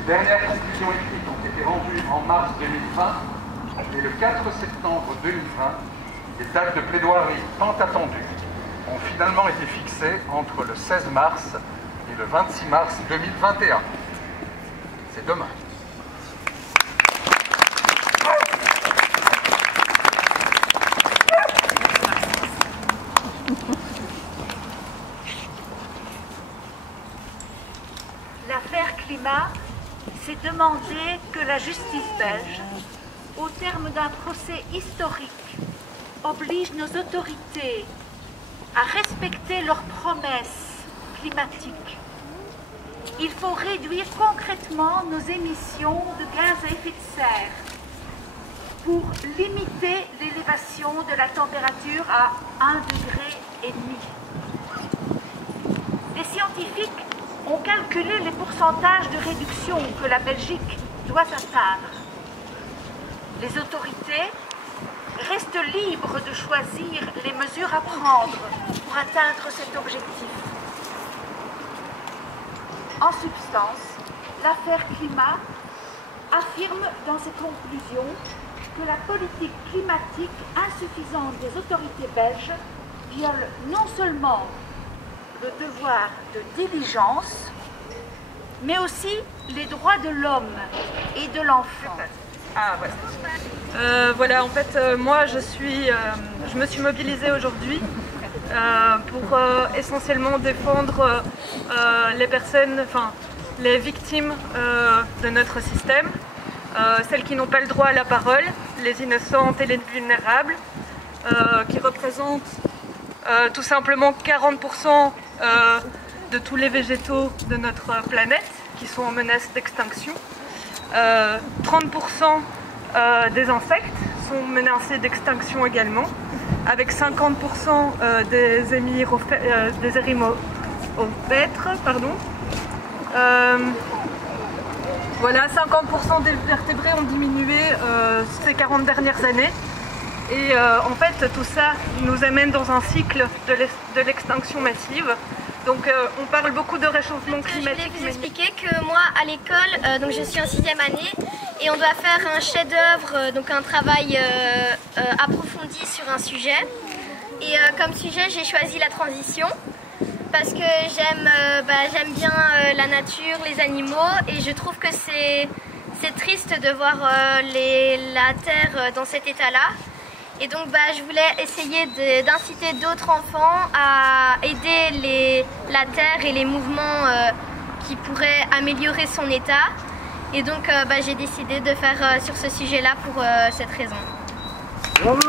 Les dernières conclusions écrites ont été rendues en mars 2020 et le 4 septembre 2020, les dates de plaidoirie tant attendues ont finalement été fixées entre le 16 mars et le 26 mars 2021. C'est demain. L'affaire climat s'est demandé que la justice belge, au terme d'un procès historique, oblige nos autorités à respecter leurs promesses climatiques. Il faut réduire concrètement nos émissions de gaz à effet de serre pour limiter l'élévation de la température à 1,5 degré. Les scientifiques ont calculé les pourcentages de réduction que la Belgique doit atteindre. Les autorités restent libres de choisir les mesures à prendre pour atteindre cet objectif. En substance, l'affaire climat affirme dans ses conclusions que la politique climatique insuffisante des autorités belges viole non seulement le devoir de diligence, mais aussi les droits de l'homme et de l'enfant. Voilà, en fait, moi, je me suis mobilisée aujourd'hui pour essentiellement défendre les personnes, enfin, les victimes de notre système, celles qui n'ont pas le droit à la parole, les innocentes et les vulnérables, qui représentent tout simplement 40% de tous les végétaux de notre planète qui sont en menace d'extinction. 30% des insectes sont menacés d'extinction également, avec 50% des érimopètres, voilà, 50% des vertébrés ont diminué ces 40 dernières années. Et en fait, tout ça nous amène dans un cycle de l'extinction massive. Donc on parle beaucoup de réchauffement climatique. Je voulais vous expliquer que moi, à l'école, donc je suis en 6e année, et on doit faire un chef-d'œuvre, donc un travail approfondi sur un sujet. Et comme sujet, j'ai choisi la transition, parce que j'aime bien la nature, les animaux, et je trouve que c'est triste de voir la Terre dans cet état-là. Et donc je voulais essayer d'inciter d'autres enfants à aider la Terre et les mouvements qui pourraient améliorer son état. Et donc j'ai décidé de faire sur ce sujet-là pour cette raison. Bravo.